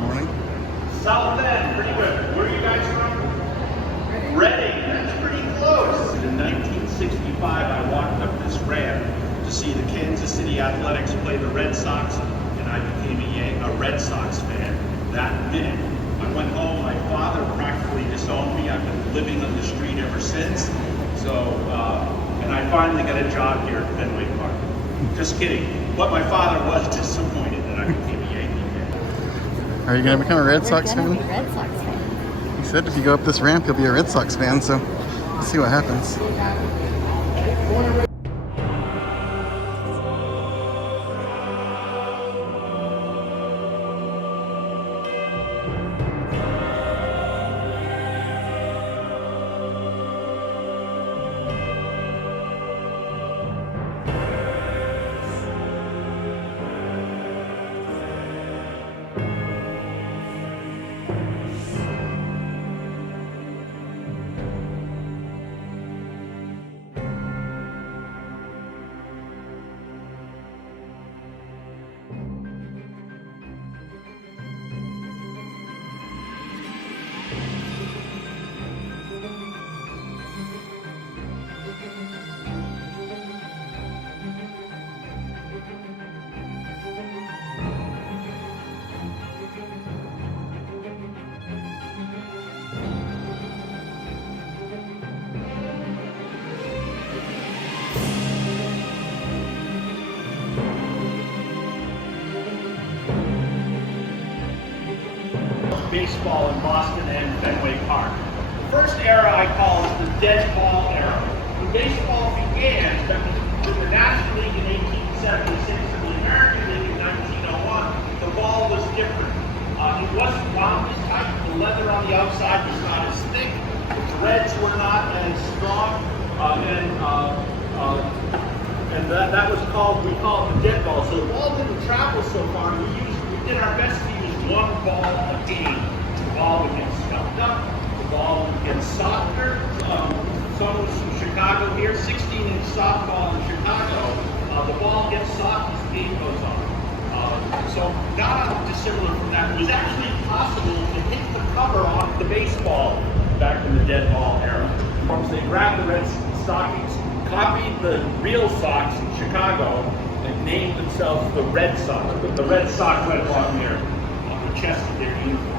morning. South End, pretty good. Where are you guys from? Reading, that's pretty close. In 1965, I walked up this ramp to see the Kansas City Athletics play the Red Sox, and I became a Red Sox fan that minute. I went home, my father practically disowned me. I've been living on the street ever since. So, and I finally got a job here at Fenway Park. Just kidding. But my father was disappointed that I became a Yankee fan. Are you going to become a Red Sox We're fan? gonna be Red Sox fans. He said if you go up this ramp, you'll be a Red Sox fan, so let's see what happens. Baseball in Boston and Fenway Park. The first era I call is the dead ball era. When baseball began, with the National League in 1876 and the American League in 1901, the ball was different. It wasn't wound as tight, the leather on the outside was not as thick, the threads were not as strong, and that was called, we call it the dead ball. So the ball didn't travel so far, we did our best to use one ball a game. The ball would get scuffed up, the ball would get softer. Some was from Chicago here, 16-inch softball in Chicago. The ball gets soft as the game goes on. So not dissimilar from that. It was actually possible to hit the cover off the baseball back in the dead ball era. They grabbed the Red Stockings, copied the real Sox in Chicago, and named themselves the Red Sox. The Red Sox went along here on the chest of their uniforms.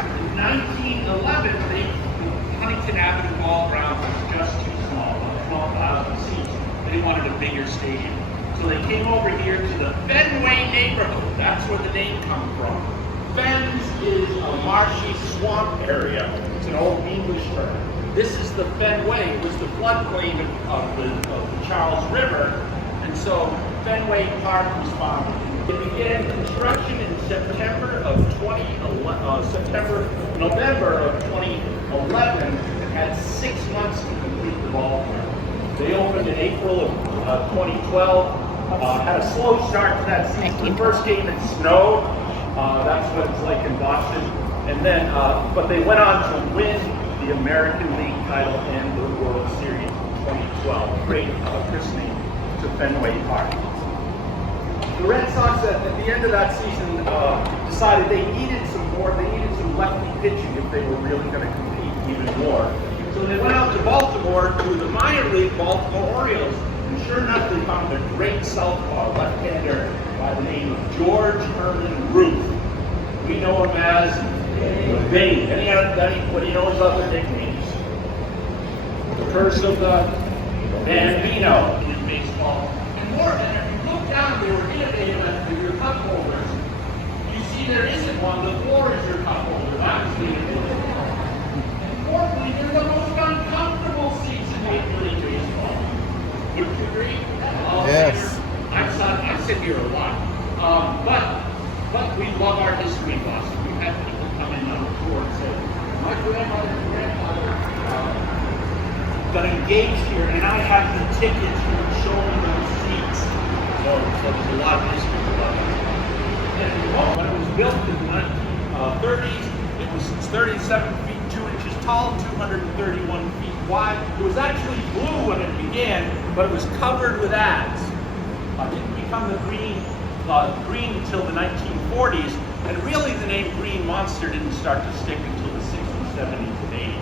In 1911, the Huntington Avenue Ball Ground was just too small, 12,000 seats. They wanted a bigger stadium. So they came over here to the Fenway neighborhood. That's where the name comes from. Fens is a marshy swamp area. It's an old English term. This is the Fenway. It was the floodplain of the Charles River. And so Fenway Park was founded. It began construction in November of 2011, and had 6 months to complete the ball ground. They opened in April of 2012. Had a slow start to that season. The first game it snowed. That's what it's like in Boston. And then, but they went on to win the American League title and the World Series in 2012. Great christening to Fenway Park. The Red Sox at the end of that season decided they needed some more. They needed some lefty pitching if they were really going to compete even more. So they went out to Baltimore to the minor league Baltimore Orioles. And sure enough, they found a great southpaw left-hander by the name of George Herman Ruth. We know him as Benny. Anybody knows other nicknames? The curse of the Bambino in baseball. And more, and if you look down, they were innovative as your cup holders. You see there isn't one. The floor is your cup holder. That's the innovative. And fourthly, they're the most uncomfortable seats in Major League Baseball. Wouldn't you agree? Yes. I sit here a lot. But we love our history in Boston. We've had people come in on the tour and say, my grandmother and grandfather got engaged here, and I have the tickets for showing those seats. So there's a lot of history to love. And when it was built in the 1930s, it was 37 feet 2 inches tall, 231 feet wide. It was actually blue when it began, but it was covered with ads. It didn't become the green until the 1940s, And really the name Green Monster didn't start to stick until the 60s, 70s, and 80s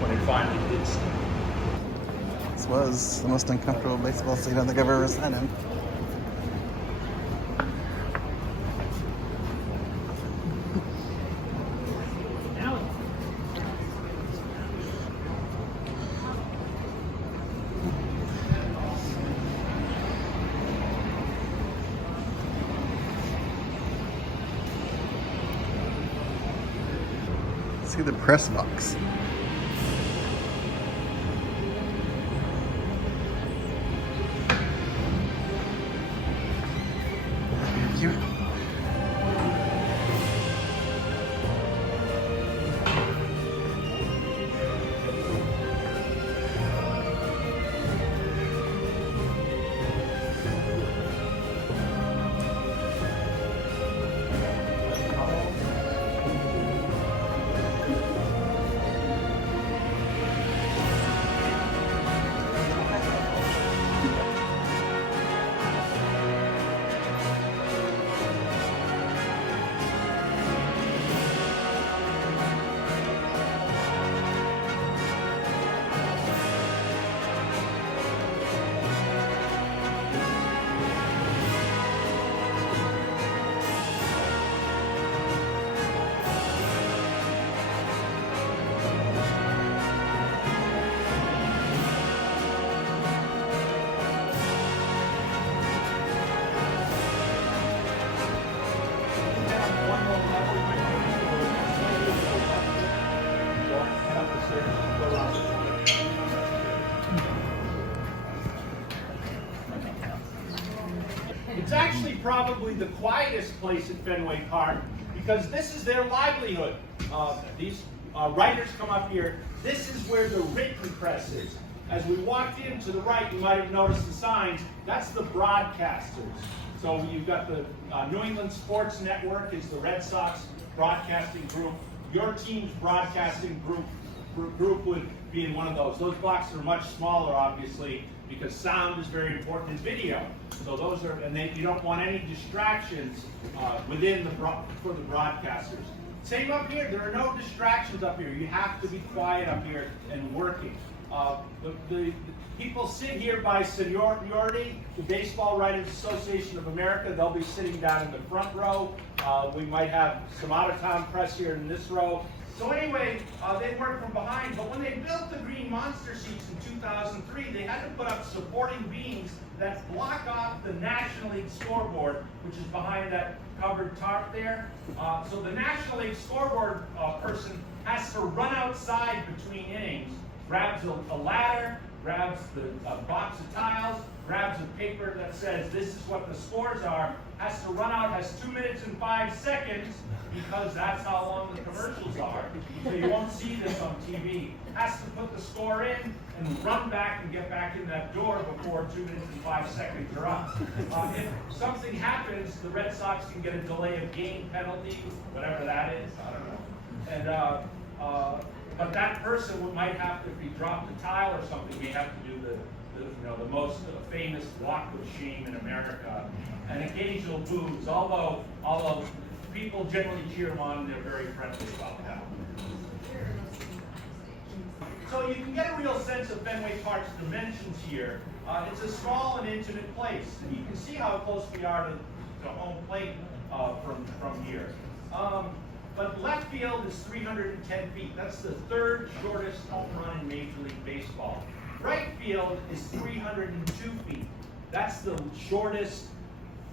when it finally did stick. This was the most uncomfortable baseball seat I think I've ever sat in. See the press box. Here. It's actually probably the quietest place at Fenway Park because this is their livelihood. These writers come up here. This is where the written press is. As we walked in to the right, you might have noticed the signs. That's the broadcasters. So you've got the New England Sports Network is the Red Sox broadcasting group. Your team's broadcasting group would be in one of those. Those boxes are much smaller, obviously, because sound is very important in video. So those are, and you don't want any distractions within for the broadcasters. Same up here. There are no distractions up here. You have to be quiet up here and working. The people sit here by seniority. The Baseball Writers Association of America, they'll be sitting down in the front row. We might have some out-of-town press here in this row. So anyway, they work from behind, but when they built the Green Monster seats in 2003, they had to put up supporting beams that block off the National League scoreboard, which is behind that covered tarp there. So the National League scoreboard person has to run outside between innings, grabs a ladder, grabs a box of tiles, grabs a paper that says this is what the scores are, has to run out, has 2 minutes and 5 seconds, because that's how long the commercials are. So you won't see this on TV. Has to put the score in and run back and get back in that door before 2 minutes and 5 seconds are up. If something happens, the Red Sox can get a delay of game penalty, whatever that is, I don't know. And but that person might have to, if he dropped a tile or something, may have to do the most famous walk of shame in America, and occasional boos. Although people generally cheer them on, and they're very friendly about that. So you can get a real sense of Fenway Park's dimensions here. It's a small and intimate place, and you can see how close we are to home plate from here. But left field is 310 feet. That's the third shortest home run in Major League Baseball. Right field is 302 feet. That's the shortest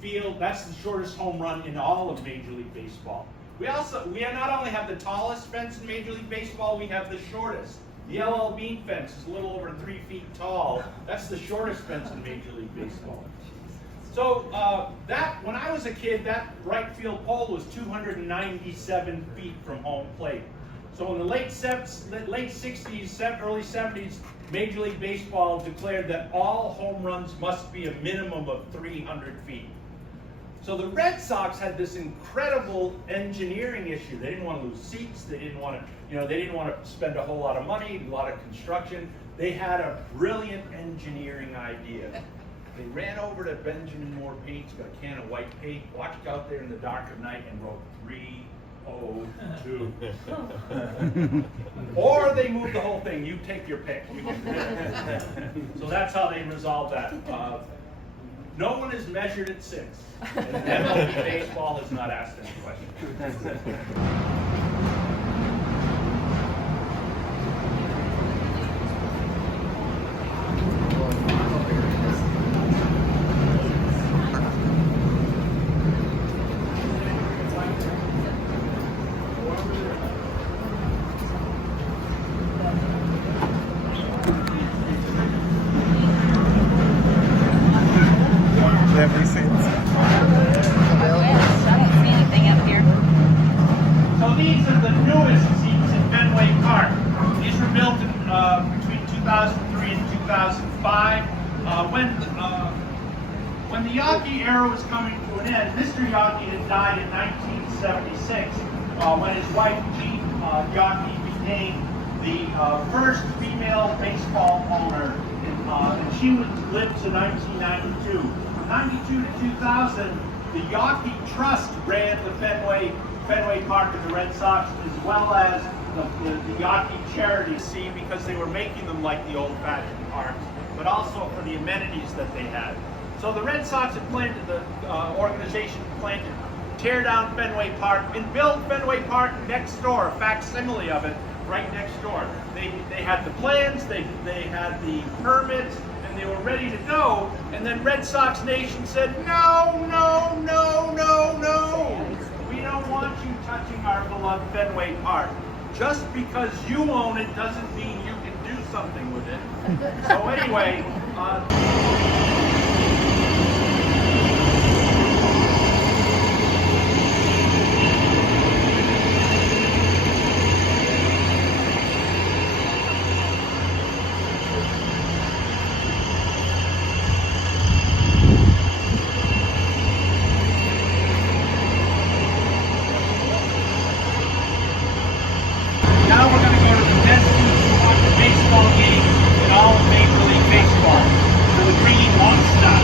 field. That's the shortest home run in all of Major League Baseball. We not only have the tallest fence in Major League Baseball, we have the shortest. The LL Bean fence is a little over 3 feet tall. That's the shortest fence in Major League Baseball. So when I was a kid, that right field pole was 297 feet from home plate. So in the late 60s, early 70s, Major League Baseball declared that all home runs must be a minimum of 300 feet. So the Red Sox had this incredible engineering issue. They didn't want to lose seats. They didn't want to, spend a whole lot of money, a lot of construction. They had a brilliant engineering idea. They ran over to Benjamin Moore Paints, got a can of white paint, walked out there in the dark of night and wrote 302. Or they moved the whole thing. You take your pick. So that's how they resolved that. No one has measured it since. And MLB baseball has not asked any questions. Every seats. I don't see anything up here. So these are the newest seats in Fenway Park. These were built in, between 2003 and 2005. When the Yawkey era was coming to an end, Mr. Yawkey had died in 1976 when his wife Jean Yawkey became the first female baseball owner, and she lived to 1992. From 92 to 2000, the Yawkey Trust ran the Fenway Park and the Red Sox, as well as the Yawkey Charity Sea, because they were making them like the old-fashioned parks, but also for the amenities that they had. So the Red Sox had planned, the organization planned to tear down Fenway Park and build Fenway Park next door, a facsimile of it right next door. They had the plans, they had the permits, and they were ready to go. And then Red Sox Nation said, no, no, no, no, no. We don't want you touching our beloved Fenway Park. Just because you own it doesn't mean you can do something with it. So anyway, now we're going to go to the best seats to watch a baseball game in all of Major League Baseball. To the green monster.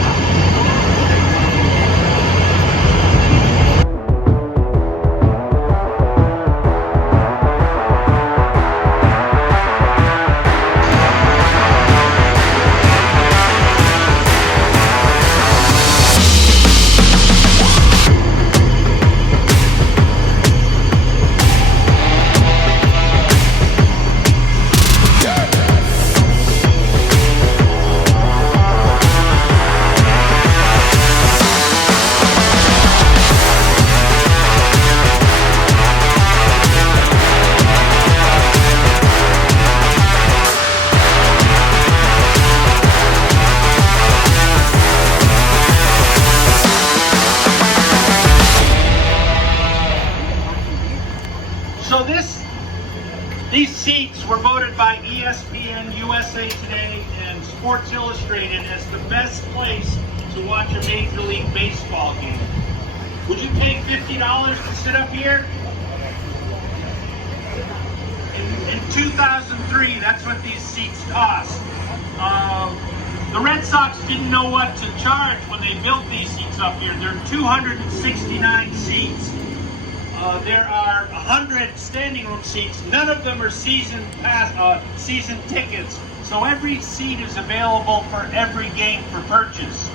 So these seats were voted by ESPN, USA Today, and Sports Illustrated as the best place to watch a Major League Baseball game. Would you pay $50 to sit up here? In 2003, that's what these seats cost. The Red Sox didn't know what to charge when they built these seats up here. There are 269 seats. There are 100 standing room seats. None of them are season tickets. So every seat is available for every game for purchase.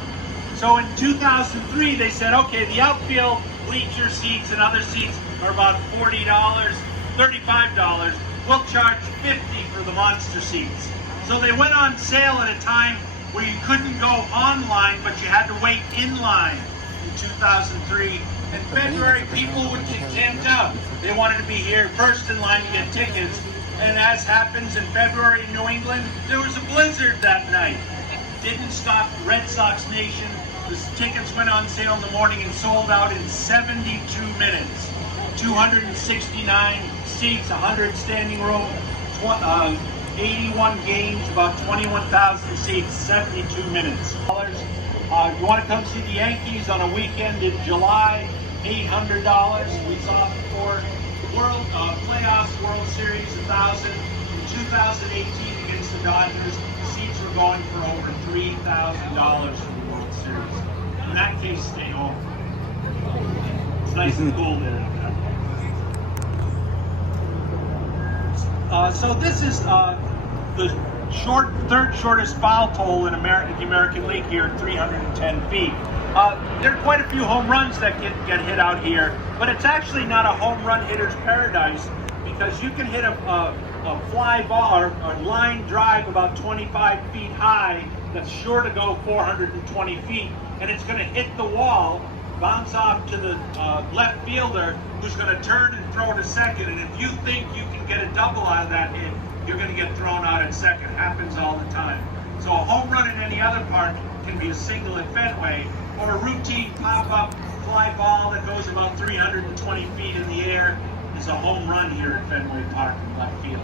So in 2003, they said, okay, the outfield bleacher seats and other seats are about $40, $35. We'll charge $50 for the monster seats. So they went on sale at a time where you couldn't go online, but you had to wait in line in 2003. In February, people would get camped out. They wanted to be here first in line to get tickets. And as happens in February in New England, there was a blizzard that night. Didn't stop Red Sox Nation. The tickets went on sale in the morning and sold out in 72 minutes. 269 seats, 100 standing room, 81 games, about 21,000 seats, 72 minutes. You want to come see the Yankees on a weekend in July, $800. We saw them before playoffs, World Series, $1,000. In 2018 against the Dodgers, the seats were going for over $3,000 for the Series. In that case, stay home. It's nice and cool there. So this is the third shortest foul pole in the American League here at 310 feet. There are quite a few home runs that get hit out here, but it's actually not a home run hitter's paradise because you can hit a fly ball or a line drive about 25 feet high that's sure to go 420 feet, and it's going to hit the wall, bounce off to the left fielder, who's going to turn and throw to second. And if you think you can get a double out of that hit, you're going to get thrown out at second. It happens all the time. So a home run in any other park can be a single at Fenway, or a routine pop-up fly ball that goes about 320 feet in the air is a home run here at Fenway Park in left field.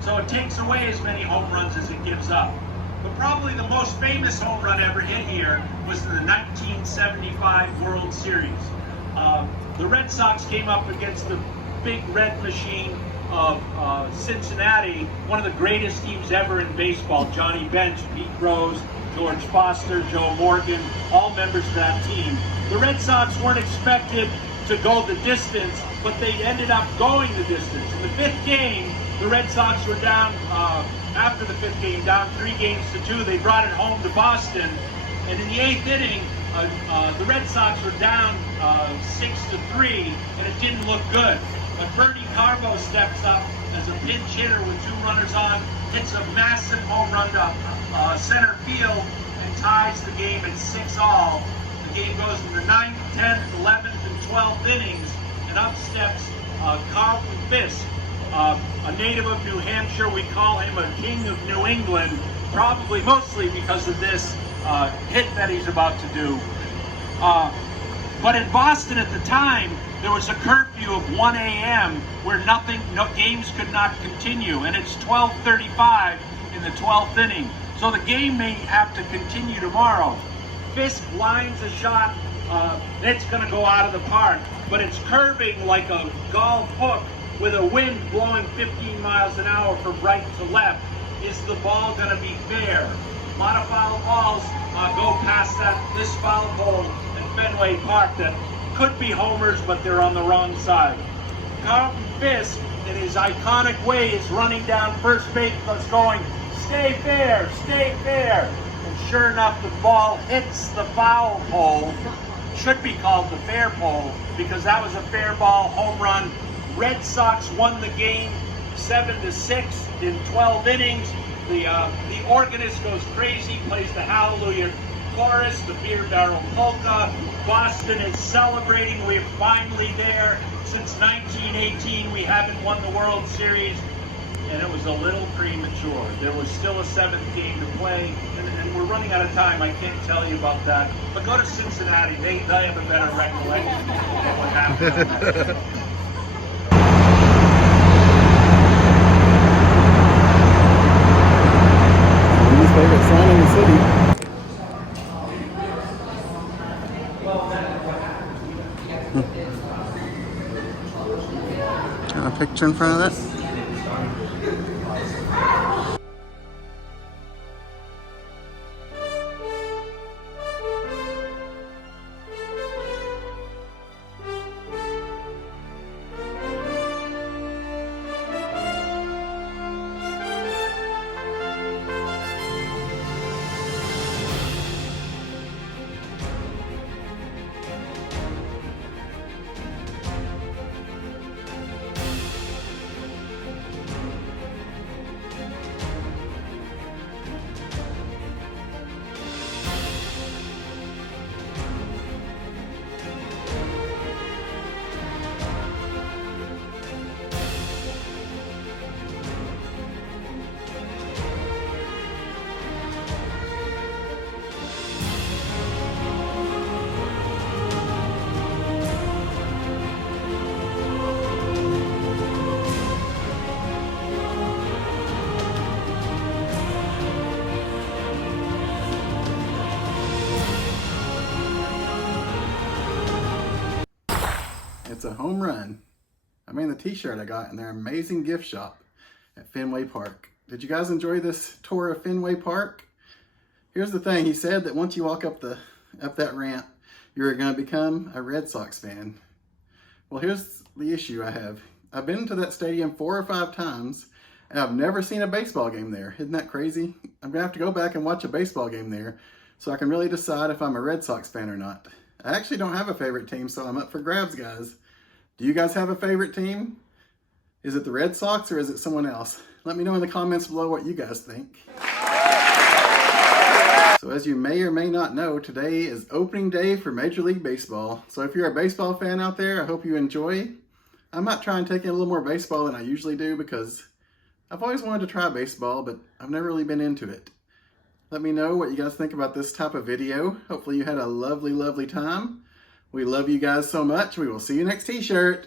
So it takes away as many home runs as it gives up. But probably the most famous home run ever hit here was in the 1975 World Series. The Red Sox came up against the big red machine of Cincinnati, one of the greatest teams ever in baseball. Johnny Bench, Pete Rose, George Foster, Joe Morgan, all members of that team. The Red Sox weren't expected to go the distance, but they ended up going the distance. In the fifth game, the Red Sox were down, after the fifth game, down 3-2. They brought it home to Boston, and in the eighth inning, the Red Sox were down 6-3, and it didn't look good. But Bertie Carbo steps up as a pinch hitter with 2 runners on, hits a massive home run to center field, and ties the game at 6-all. The game goes in the 9th, 10th, 11th, and 12th innings, and up steps Carlton Fisk, a native of New Hampshire. We call him a king of New England, probably mostly because of this hit that he's about to do. But in Boston at the time, there was a curfew of 1 a.m. where no games could not continue, and it's 12:35 in the 12th inning. So the game may have to continue tomorrow. Fisk lines a shot, it's going to go out of the park, but it's curving like a golf hook with a wind blowing 15 miles an hour from right to left. Is the ball going to be fair? A lot of foul balls go past this foul pole at Fenway Park that could be homers, but they're on the wrong side. Carlton Fisk, in his iconic way, is running down first base, going, "Stay fair, stay fair." And sure enough, the ball hits the foul pole. Should be called the fair pole because that was a fair ball home run. Red Sox won the game 7-6 in 12 innings. The organist goes crazy, plays the Hallelujah chorus, the beer barrel polka. Boston is celebrating. We're finally there. Since 1918, we haven't won the World Series, and it was a little premature. There was still a 7th game to play, and we're running out of time. I can't tell you about that. But go to Cincinnati. They have a better recollection of what happened. Favorite sign in the city. Got a picture in front of this? It's a home run. I mean, the t-shirt I got in their amazing gift shop at Fenway Park. Did you guys enjoy this tour of Fenway Park? Here's the thing. He said that once you walk up the up that ramp, you're going to become a Red Sox fan. Well, here's the issue I have. I've been to that stadium 4 or 5 times, and I've never seen a baseball game there. Isn't that crazy? I'm going to have to go back and watch a baseball game there so I can really decide if I'm a Red Sox fan or not. I actually don't have a favorite team, so I'm up for grabs, guys. Do you guys have a favorite team? Is it the Red Sox or is it someone else? Let me know in the comments below what you guys think. So as you may or may not know, today is opening day for Major League Baseball. So if you're a baseball fan out there, I hope you enjoy. I might try and take in a little more baseball than I usually do because I've always wanted to try baseball, but I've never really been into it. Let me know what you guys think about this type of video. Hopefully you had a lovely, lovely time. We love you guys so much. We will see you next t-shirt.